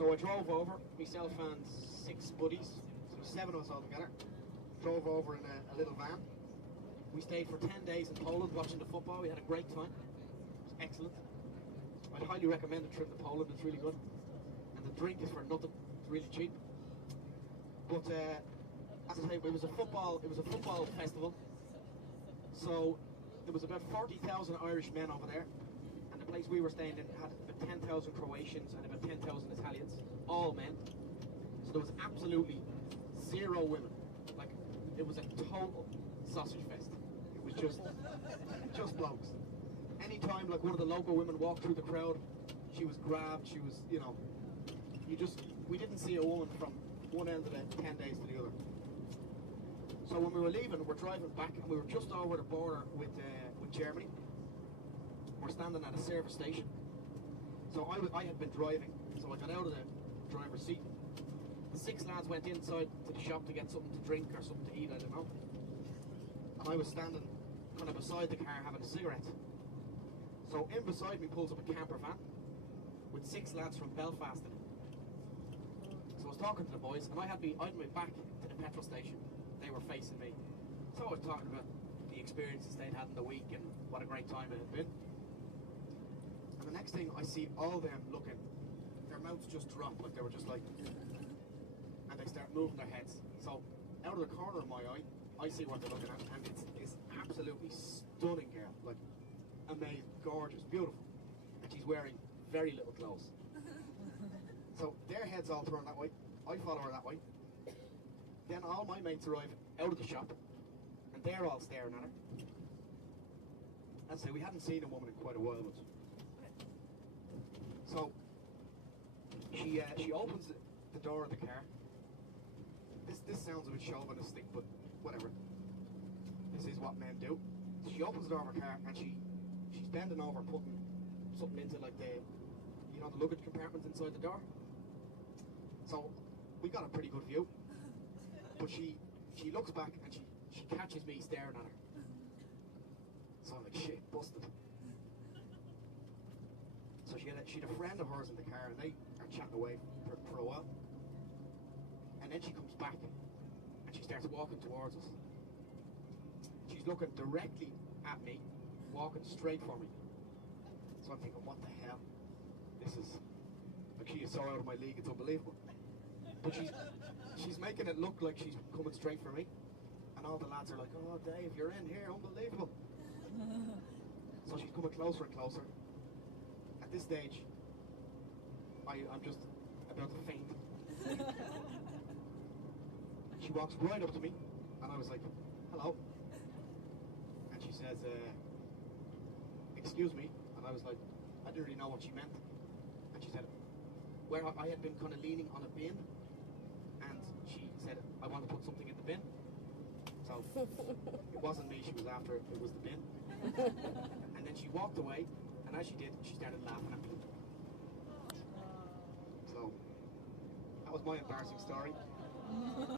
So I drove over, myself and 6 buddies, so there was 7 of us all together. Drove over in a little van. We stayed for 10 days in Poland watching the football. We had a great time. It was excellent. I'd highly recommend a trip to Poland. It's really good. And the drink is for nothing. It's really cheap. But as I say, it was a football festival. So there was about 40,000 Irish men over there. And the place we were staying in had about 10,000 Croatians and about 10,000 Italians, all men. So there was absolutely 0 women. Like, it was a total sausage fest. It was just blokes. Anytime like one of the local women walked through the crowd, she was grabbed, she was, you know, we didn't see a woman from one end of the 10 days to the other. So when we were leaving, we're driving back and we were just over the border with Germany. We're standing at a service station. So I had been driving, so I got out of the driver's seat. The 6 lads went inside to the shop to get something to drink or something to eat, I don't know. And I was standing kind of beside the car having a cigarette. So in beside me pulls up a camper van with 6 lads from Belfast in it. So I was talking to the boys, and I'd my back to the petrol station. They were facing me. So I was talking about the experiences they'd had in the week and what a great time it had been. And the next thing I see all them looking, their mouths just drop, like they were just like, and they start moving their heads. So out of the corner of my eye, I see what they're looking at, and it's this absolutely stunning girl, like amazing, gorgeous, beautiful, and she's wearing very little clothes. So their heads all turn that way, I follow her that way. Then all my mates arrive out of the shop, and they're all staring at her. And so we hadn't seen a woman in quite a while. So she opens the door of the car. This sounds a bit chauvinistic, but whatever. This is what men do. So she opens the door of her car and she's bending over, putting something into like the luggage compartment inside the door. So we got a pretty good view. But she looks back and she catches me staring at her. So I'm like, shit, busted. So she had a friend of hers in the car, and they are chatting away for a while. And then she comes back and she starts walking towards us. She's looking directly at me, walking straight for me. So I'm thinking, what the hell? This is, like, she is so out of my league, it's unbelievable. But she's making it look like she's coming straight for me. And all the lads are like, oh Dave, you're in here, unbelievable. So she's coming closer and closer. At this stage, I'm just about to faint. She walks right up to me, and I was like, hello. And she says, excuse me. And I was like, I didn't really know what she meant. And she said, where I had been kind of leaning on a bin, and she said, I want to put something in the bin. So it wasn't me she was after, it was the bin. And then she walked away, and as she did, she started laughing at me. So that was my embarrassing story.